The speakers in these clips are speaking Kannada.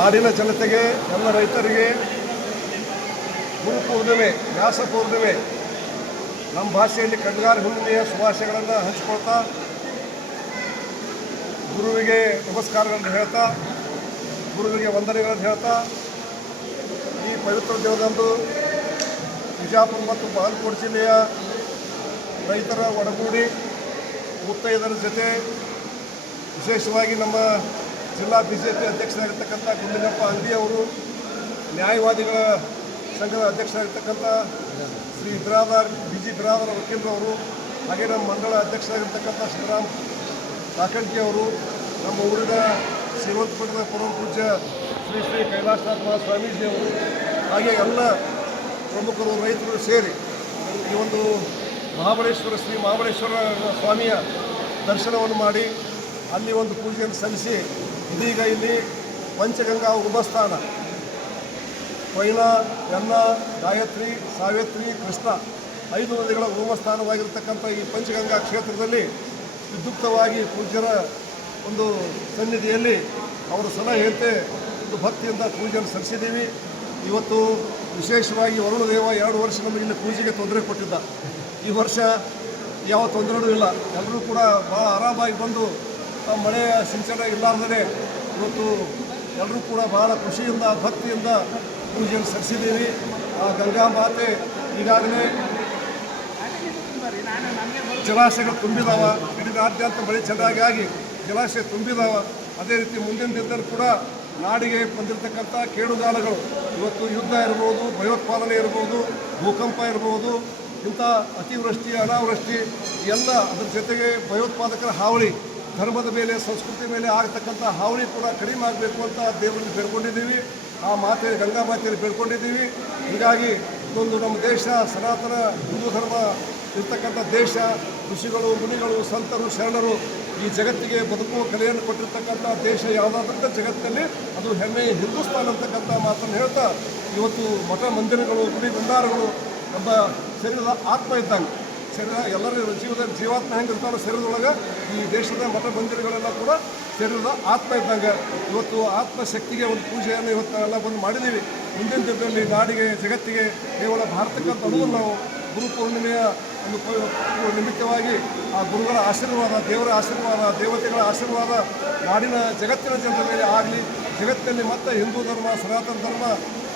ನಾಡಿನ ಜನತೆಗೆ, ಎಲ್ಲ ರೈತರಿಗೆ ಗುರುಪೂರ್ಣಿಮೆ ವ್ಯಾಸ ಪೂರ್ಣಿಮೆ ನಮ್ಮ ಭಾಷೆಯಲ್ಲಿ ಕಣ್ಗಾರ ಹುಣ್ಣಿಮೆಯ ಶುಭಾಶಯಗಳನ್ನು ಹಂಚಿಕೊಳ್ತಾ, ಗುರುವಿಗೆ ನಮಸ್ಕಾರಗಳನ್ನು ಹೇಳ್ತಾ, ಗುರುವಿಗೆ ವಂದನೆಗಳನ್ನು ಹೇಳ್ತಾ, ಈ ಪವಿತ್ರ ದೇವದಂದು ಬಿಜಾಪುರ ಮತ್ತು ಬಾಗಲಕೋಟೆ ಜಿಲ್ಲೆಯ ರೈತರ ಒಡಗೂಡಿ ಮುತ್ತೈದರ ಜೊತೆ ವಿಶೇಷವಾಗಿ ನಮ್ಮ ಜಿಲ್ಲಾ ಬಿ ಜೆ ಪಿ ಅಧ್ಯಕ್ಷರಾಗಿರ್ತಕ್ಕಂಥ ಗುಂಡಿನಪ್ಪ ಅವರು, ನ್ಯಾಯವಾದಿಗಳ ಸಂಘದ ಅಧ್ಯಕ್ಷರಾಗಿರ್ತಕ್ಕಂಥ ಶ್ರೀ ಬಿರಾದಾರ್ ಬಿ ಜಿ ಬಿರಾದಾರ್ ವಕೀಲರವರು ಹಾಗೆ ನಮ್ಮ ಮಂಡಳ ಅಧ್ಯಕ್ಷರಾಗಿರ್ತಕ್ಕಂಥ ಶಿವರಾಮ್ ಕಾಕಂಟಿ ಅವರು, ನಮ್ಮ ಊರಿನ ಶ್ರೀಮಂತಪಟ್ಟಣದ ಪರಮ ಪೂಜ್ಯ ಶ್ರೀ ಶ್ರೀ ಕೈಲಾಸನಾಥ ಅವರು, ಹಾಗೆ ಎಲ್ಲ ಪ್ರಮುಖರು ರೈತರು ಸೇರಿ ಈ ಒಂದು ಮಹಾಬಳೇಶ್ವರ ಶ್ರೀ ಮಹಾಬಳೇಶ್ವರ ಸ್ವಾಮಿಯ ದರ್ಶನವನ್ನು ಮಾಡಿ ಅಲ್ಲಿ ಒಂದು ಪೂಜೆಯನ್ನು ಸಲ್ಲಿಸಿ ಇದೀಗ ಇಲ್ಲಿ ಪಂಚಗಂಗಾ ಉಪಸ್ಥಾನ. ಕೊಯ್ನಾ ಯನ್ನ, ಗಾಯತ್ರಿ, ಸಾವಿತ್ರಿ, ಕೃಷ್ಣ ಐದು ನದಿಗಳ ಉಗಮಸ್ಥಾನವಾಗಿರ್ತಕ್ಕಂಥ ಈ ಪಂಚಗಂಗಾ ಕ್ಷೇತ್ರದಲ್ಲಿ ವಿದ್ಯುಕ್ತವಾಗಿ ಪೂಜ್ಯರ ಒಂದು ಸನ್ನಿಧಿಯಲ್ಲಿ ಅವರ ಸಲಹೆಯಂತೆ ಒಂದು ಭಕ್ತಿಯಿಂದ ಪೂಜೆಯನ್ನು ಸಲ್ಲಿಸಿದ್ದೀವಿ. ಇವತ್ತು ವಿಶೇಷವಾಗಿ ವರುಣ ದೇವ ಎರಡು ವರ್ಷ ನಮಗೆ ಇಲ್ಲಿ ಪೂಜೆಗೆ ತೊಂದರೆ ಕೊಟ್ಟಿದ್ದ. ಈ ವರ್ಷ ಯಾವ ತೊಂದರೆಯೂ ಇಲ್ಲ. ಎಲ್ಲರೂ ಕೂಡ ಭಾಳ ಆರಾಮಾಗಿ ಬಂದು ಆ ಮಳೆಯ ಸಿಂಚನ ಇಲ್ಲಾರ್ದೇ ಇವತ್ತು ಎಲ್ಲರೂ ಕೂಡ ಬಹಳ ಖುಷಿಯಿಂದ, ಭಕ್ತಿಯಿಂದ ಪೂಜೆಯನ್ನು ಸಲ್ಲಿಸಿದ್ದೀವಿ. ಆ ಗಂಗಾ ಮಾತೆ ಈಗಾಗಲೇ ಜಲಾಶಯಗಳು ತುಂಬಿದಾವ. ಇಡೀ ರಾಜ್ಯಾದ್ಯಂತ ಮಳೆ ಚೆನ್ನಾಗಿ ಆಗಿ ಜಲಾಶಯ ತುಂಬಿದಾವ. ಅದೇ ರೀತಿ ಮುಂದಿನ ದಿನದಲ್ಲಿ ಕೂಡ ನಾಡಿಗೆ ಬಂದಿರತಕ್ಕಂಥ ಕೇಡುಗಾಲಗಳು, ಇವತ್ತು ಯುದ್ಧ ಇರ್ಬೋದು, ಭಯೋತ್ಪಾದನೆ ಇರ್ಬೋದು, ಭೂಕಂಪ ಇರ್ಬೋದು, ಇಂಥ ಅತಿವೃಷ್ಟಿ, ಅನಾವೃಷ್ಟಿ, ಎಲ್ಲ ಅದರ ಜೊತೆಗೆ ಭಯೋತ್ಪಾದಕರ ಹಾವಳಿ ಧರ್ಮದ ಮೇಲೆ, ಸಂಸ್ಕೃತಿ ಮೇಲೆ ಆಗತಕ್ಕಂಥ ಹಾವಳಿ ಕೂಡ ಕಡಿಮೆ ಆಗಬೇಕು ಅಂತ ದೇವರಲ್ಲಿ ಬೇಡ್ಕೊಂಡಿದ್ದೀವಿ. ಆ ಮಾತೆ ಗಂಗಾ ಮಾತೆಯಲ್ಲಿ ಬೇಡ್ಕೊಂಡಿದ್ದೀವಿ. ಹೀಗಾಗಿ ಇದೊಂದು ನಮ್ಮ ದೇಶ, ಸನಾತನ ಹಿಂದೂ ಧರ್ಮ ಇರ್ತಕ್ಕಂಥ ದೇಶ. ಋಷಿಗಳು, ಮುನಿಗಳು, ಸಂತರು, ಶರಣರು ಈ ಜಗತ್ತಿಗೆ ಬದುಕುವ ಕಲೆಯನ್ನು ಕೊಟ್ಟಿರ್ತಕ್ಕಂಥ ದೇಶ ಯಾವುದಾದಂಥ ಜಗತ್ತಿನಲ್ಲಿ, ಅದು ಹೆಮ್ಮೆ ಹಿಂದೂಸ್ತಾನ್ ಅಂತಕ್ಕಂಥ ಮಾತನ್ನು ಹೇಳ್ತಾ, ಇವತ್ತು ಮಠ ಮಂದಿರಗಳು, ಗುಡಿ ಭಂಡಾರಗಳು ನಮ್ಮ ಶರೀರದ ಆತ್ಮ ಇದ್ದಂಗೆ. ಶರೀರ ಎಲ್ಲರ ಜೀವದ ಜೀವಾತ್ಮ ಹೆಂಗಿರ್ತಾರೋ ಶರೀರದೊಳಗೆ ಈ ದೇಶದ ಮಠ ಮಂದಿರಗಳೆಲ್ಲ ಕೂಡ ಶರೀರದ ಆತ್ಮ ಇದ್ದಂಗೆ. ಇವತ್ತು ಆತ್ಮಶಕ್ತಿಗೆ ಒಂದು ಪೂಜೆಯನ್ನು ಇವತ್ತು ಎಲ್ಲ ಬಂದು ಮಾಡಿದ್ದೀವಿ ಮುಂದಿನ ದಿನದಲ್ಲಿ ನಾಡಿಗೆ, ಜಗತ್ತಿಗೆ ಕೇವಲ ಭಾರತಕ್ಕೆ ಅನ್ನೋದು ನಾವು. ಗುರು ಪೂರ್ಣಿಮೆಯ ಒಂದು ನಿಮಿತ್ತವಾಗಿ ಆ ಗುರುಗಳ ಆಶೀರ್ವಾದ, ದೇವರ ಆಶೀರ್ವಾದ, ದೇವತೆಗಳ ಆಶೀರ್ವಾದ ನಾಡಿನ ಜಗತ್ತಿನ ಜನರ ಮೇಲೆ ಆಗಲಿ. ಜಗತ್ತಿನಲ್ಲಿ ಮತ್ತೆ ಹಿಂದೂ ಧರ್ಮ, ಸನಾತನ ಧರ್ಮ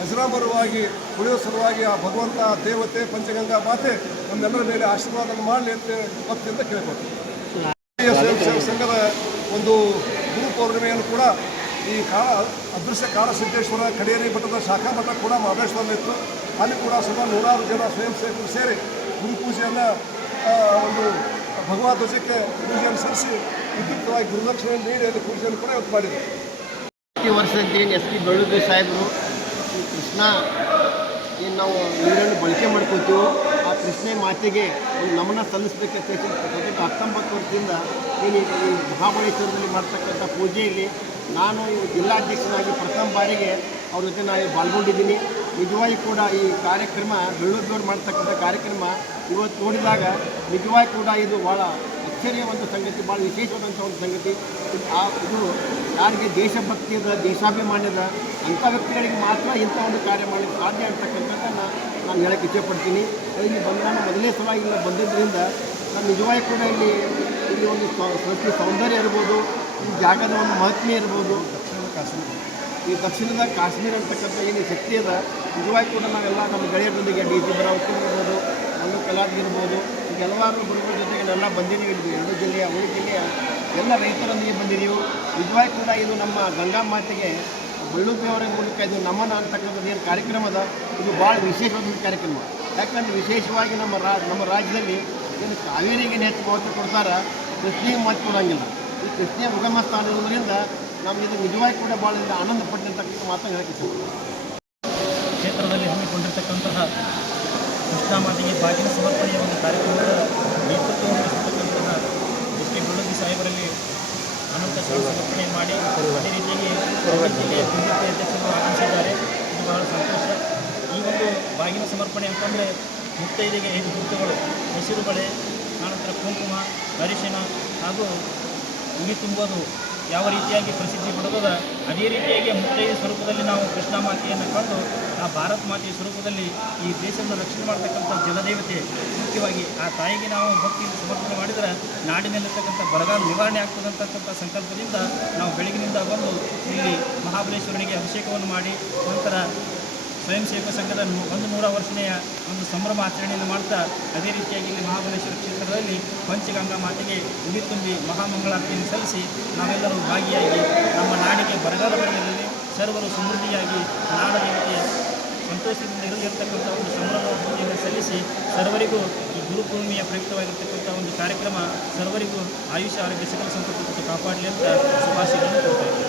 ಅಜರಾಮರವಾಗಿ ಉಳಿಯೋ ಸಲುವಾಗಿ ಆ ಭಗವಂತ ದೇವತೆ ಪಂಚಗಂಗಾ ಮಾತೆ ನಮ್ಮೆಲ್ಲರ ಮೇಲೆ ಆಶೀರ್ವಾದ ಮಾಡಲಿ ಅಂತ ಭಕ್ತಿಯಿಂದ ಕೇಳ್ಕೊಳ್ತೀವಿ ಸ್ವಯಂ ಸೇವಕ ಸಂಘದ ಒಂದು ಗುರು ಪೌರ್ಣಿಮೆಯನ್ನು ಕೂಡ ಈ ಕಾಳ ಅದೃಶ್ಯ ಕಾಳಸಿದ್ದೇಶ್ವರ ಕಡೇರಿ ಮಠದ ಶಾಖಾ ಮಠ ಕೂಡ ಮಹೇಶ್ವರದಲ್ಲಿತ್ತು ಅಲ್ಲಿ ಕೂಡ ಸುಮಾರು ನೂರಾರು ಜನ ಸ್ವಯಂ ಸೇವಕರು ಸೇರಿ ಗುರು ಪೂಜೆಯನ್ನು ಒಂದು ಭಗವಾನ್ ಧ್ವಜಕ್ಕೆ ಪೂಜೆಯನ್ನು ಸಲ್ಲಿಸಿ ವಿದ್ಯುಕ್ತವಾಗಿ ಗುರುದಕ್ಷಿಣೆ ನೀಡಿ ಅಲ್ಲಿ ಪೂಜೆಯನ್ನು ಕೂಡ ಇವತ್ತು ಮಾಡಿದೆ ಪ್ರತಿ ವರ್ಷ ಎಸ್ ಪಿ ಬೆಳ್ಳುದ್ರಿ ಸಾಹೇಬರು ಕೃಷ್ಣ, ಏನು ನಾವು ನೀರನ್ನು ಬಳಕೆ ಮಾಡ್ಕೊತೀವೋ ಆ ಕೃಷ್ಣ ಮಾತೆಗೆ ಒಂದು ನಮನ ಸಲ್ಲಿಸಬೇಕಂತ ಹತ್ತೊಂಬತ್ತು ವರ್ಷದಿಂದ ಇಲ್ಲಿ ಈ ಮಹಾಬಲೇಶ್ವರದಲ್ಲಿ ಮಾಡ್ತಕ್ಕಂಥ ಪೂಜೆಯಲ್ಲಿ ನಾನು ಈ ಜಿಲ್ಲಾಧ್ಯಕ್ಷನಾಗಿ ಪ್ರಥಮ ಬಾರಿಗೆ ಅವ್ರ ಜೊತೆ ನಾನು ಪಾಲ್ಗೊಂಡಿದ್ದೀನಿ. ನಿಜವಾಗಿ ಕೂಡ ಈ ಕಾರ್ಯಕ್ರಮ ಬೆಳ್ಳೂರ್ದವ್ರು ಮಾಡ್ತಕ್ಕಂಥ ಕಾರ್ಯಕ್ರಮ ಇವತ್ತು ನೋಡಿದಾಗ ನಿಜವಾಗಿ ಕೂಡ ಇದು ಭಾಳ ಅಚ್ಚರಿಯ ಒಂದು ಸಂಗತಿ ಭಾಳ ವಿಶೇಷವಾದಂಥ ಒಂದು ಸಂಗತಿ. ಆ, ಇದು ಯಾರಿಗೆ ದೇಶಭಕ್ತಿಯದ, ದೇಶಾಭಿಮಾನದ ಅಂಥ ವ್ಯಕ್ತಿಗಳಿಗೆ ಮಾತ್ರ ಇಂಥ ಒಂದು ಕಾರ್ಯ ಮಾಡಲಿಕ್ಕೆ ಸಾಧ್ಯ ಅಂತಕ್ಕಂಥದ್ದು ನಾನು ಹೇಳಕ್ಕೆ ಇಚ್ಛೆಪಡ್ತೀನಿ. ಇಲ್ಲಿ ಬಂದ ನಾನು ಮೊದಲನೇ ಸಲ ಇಲ್ಲ ಬಂದಿದ್ದರಿಂದ ನಾನು ನಿಜವಾಗಿ ಕೂಡ ಇಲ್ಲಿ ಇಲ್ಲಿ ಒಂದು ಸಂಸ್ಕೃತಿ ಸೌಂದರ್ಯ ಇರ್ಬೋದು, ಈ ಜಾಗದ ಒಂದು ಮಹತ್ವ ಇರ್ಬೋದು. ಈ ದಕ್ಷಿಣದ ಕಾಶ್ಮೀರ ಅಂತಕ್ಕಂಥ ಏನು ಶಕ್ತಿ ಅದ, ನಿಜವಾಗಿ ಕೂಡ ನಾವೆಲ್ಲ ನಮ್ಮ ಗೆಳೆಯರೊಂದಿಗೆ ಡಿ ಸಿ ಬರಾವತಿ ಇರ್ಬೋದು ಒಂದು ಕಲಾದ್ ಇರ್ಬೋದು. ಈಗ ಹಲವಾರು ಗುರುಗಳ ಜೊತೆಗೆ ನಾವೆಲ್ಲ ಬಂದಿದ್ದೀವಿ ಎರಡು ಜಿಲ್ಲೆಯ ಮೂರು ಜಿಲ್ಲೆಯ ಎಲ್ಲ ರೈತರೊಂದಿಗೆ ಬಂದಿದ್ದೀವಿ. ನಿಜವಾಗಿ ಕೂಡ ಇದು ನಮ್ಮ ಗಂಗಾ ಮಾತೆಗೆ ಬಳ್ಳುಪಿಯವರ ಮೂಲಕ ಇದು ನಮನ ಅಂತಕ್ಕಂಥದ್ದು ಏನು ಕಾರ್ಯಕ್ರಮದ ಇದು ಭಾಳ ವಿಶೇಷವಾದ ಕಾರ್ಯಕ್ರಮ. ಯಾಕಂದ್ರೆ ವಿಶೇಷವಾಗಿ ನಮ್ಮ ರಾ, ನಮ್ಮ ರಾಜ್ಯದಲ್ಲಿ ಏನು ಕಾವೇರಿಗೆ ಹೆಚ್ಚು ಮಹತ್ವ ಕೊಡ್ತಾರ ಕೃಷ್ಣಿಗೆ ಮಹತ್ವ ಕೊಡೋಂಗಿಲ್ಲ. ಈ ಕೃಷ್ಣಿಯ ಉಗಮ ಸ್ಥಾನ ಇರೋದ್ರಿಂದ ನಮಗೆ ಇದು ನಿಜವಾಗಿ ಕೂಡ ಭಾಳ ಆನಂದ ಪಟ್ಟಿರ್ತಕ್ಕಂಥ ಮಾತನ್ನು ಹೇಳಕ್ಕೆ ಕ್ಷೇತ್ರದಲ್ಲಿ ಹಮ್ಮಿಕೊಂಡಿರ್ತಕ್ಕಂತಹ ಕೃಷ್ಣಾ ಮಾತೆಗೆ ಬಾಗಿನ ಸಮರ್ಪಣೆಯ ಒಂದು ಕಾರ್ಯಕ್ರಮದ ನೇತೃತ್ವವನ್ನು ವಹಿಸಿರ್ತಕ್ಕಂತಹ ಎಸ್ ಸಾಹೇಬರಲ್ಲಿ ಅನಂತ ಸಮರ್ಪಣೆ ಮಾಡಿ ಅದೇ ರೀತಿಯಾಗಿ ಜಿಲ್ಲೆಯ ಬಿಜೆಪಿ ಅಧ್ಯಕ್ಷರು ಆಗಮಿಸಿದ್ದಾರೆ. ಇದು ಬಹಳ ಸಂತೋಷ. ಈ ಒಂದು ಬಾಗಿನ ಸಮರ್ಪಣೆ ಅಂತಂದರೆ ಮುತ್ತೈದೆಗೆ ಐದು ಗುರುತುಗಳು ಹೆಸರು ಬಳೆ ಆನಂತರ ಕುಂಕುಮ, ಅರಿಶಿನ ಹಾಗೂ ಉಗಿ ತುಂಬೋದು ಯಾವ ರೀತಿಯಾಗಿ ಪ್ರಸಿದ್ಧಿ ಪಡೆದದ ಅದೇ ರೀತಿಯಾಗಿ ಮುತ್ತೈದ ಸ್ವರೂಪದಲ್ಲಿ ನಾವು ಕೃಷ್ಣ ಮಾತೆಯನ್ನು ಕಂಡು ಆ ಭಾರತ ಮಾತೆಯ ಸ್ವರೂಪದಲ್ಲಿ ಈ ದೇಶವನ್ನು ರಕ್ಷಣೆ ಮಾಡ್ತಕ್ಕಂಥ ಜಲದೇವತೆ ಮುಖ್ಯವಾಗಿ ಆ ತಾಯಿಗೆ ನಾವು ಭಕ್ತಿ ಸಮರ್ಪಣೆ ಮಾಡಿದರೆ ನಾಡಿನಲ್ಲಿರ್ತಕ್ಕಂಥ ಬರಗಾಲ ನಿವಾರಣೆ ಆಗ್ತದೆ ಅಂತಕ್ಕಂಥ ಸಂಕಲ್ಪದಿಂದ ನಾವು ಬೆಳಗಿನಿಂದ ಬಂದು ಇಲ್ಲಿ ಮಹಾಬಲೇಶ್ವರನಿಗೆ ಅಭಿಷೇಕವನ್ನು ಮಾಡಿ ನಂತರ ಸ್ವಯಂ ಸೇವಕ ಸಂಘದ ಒಂದು ನೂರ ವರ್ಷನೆಯ ಒಂದು ಸಂಭ್ರಮ ಆಚರಣೆಯನ್ನು ಮಾಡ್ತಾ ಅದೇ ರೀತಿಯಾಗಿ ಇಲ್ಲಿ ಮಹಾಬಲೇಶ್ವರ ಕ್ಷೇತ್ರದಲ್ಲಿ ಪಂಚಗಂಗಾ ಮಾತೆಗೆ ಉಗಿ ತುಂಬಿ ಮಹಾಮಂಗಳಾರತಿಯನ್ನು ಸಲ್ಲಿಸಿ ನಾವೆಲ್ಲರೂ ಭಾಗಿಯಾಗಿ ನಮ್ಮ ನಾಡಿಗೆ ಬರಗಾಲ ಬರಲಿರಲಿ ಸರ್ವರು ಸಮೃದ್ಧಿಯಾಗಿ ನಾಡ ಜನತೆಯ ಸಂತೋಷದಿಂದ ಇರಲಿರ್ತಕ್ಕಂಥ ಒಂದು ಸಂಭ್ರಮ ಸಲ್ಲಿಸಿ ಸರ್ವರಿಗೂ ಈ ಗುರುಪೂರ್ಣಿಮೆಯ ಪ್ರಯುಕ್ತವಾಗಿರ್ತಕ್ಕಂಥ ಒಂದು ಕಾರ್ಯಕ್ರಮ ಸರ್ವರಿಗೂ ಆಯುಷ್ಯ, ಆರೋಗ್ಯ, ಸಕಲ ಸಂಪತ್ತು ಕಾಪಾಡಲಿ ಅಂತ ಶುಭಾಶಯಗಳನ್ನು ಕೊಡ್ತಾ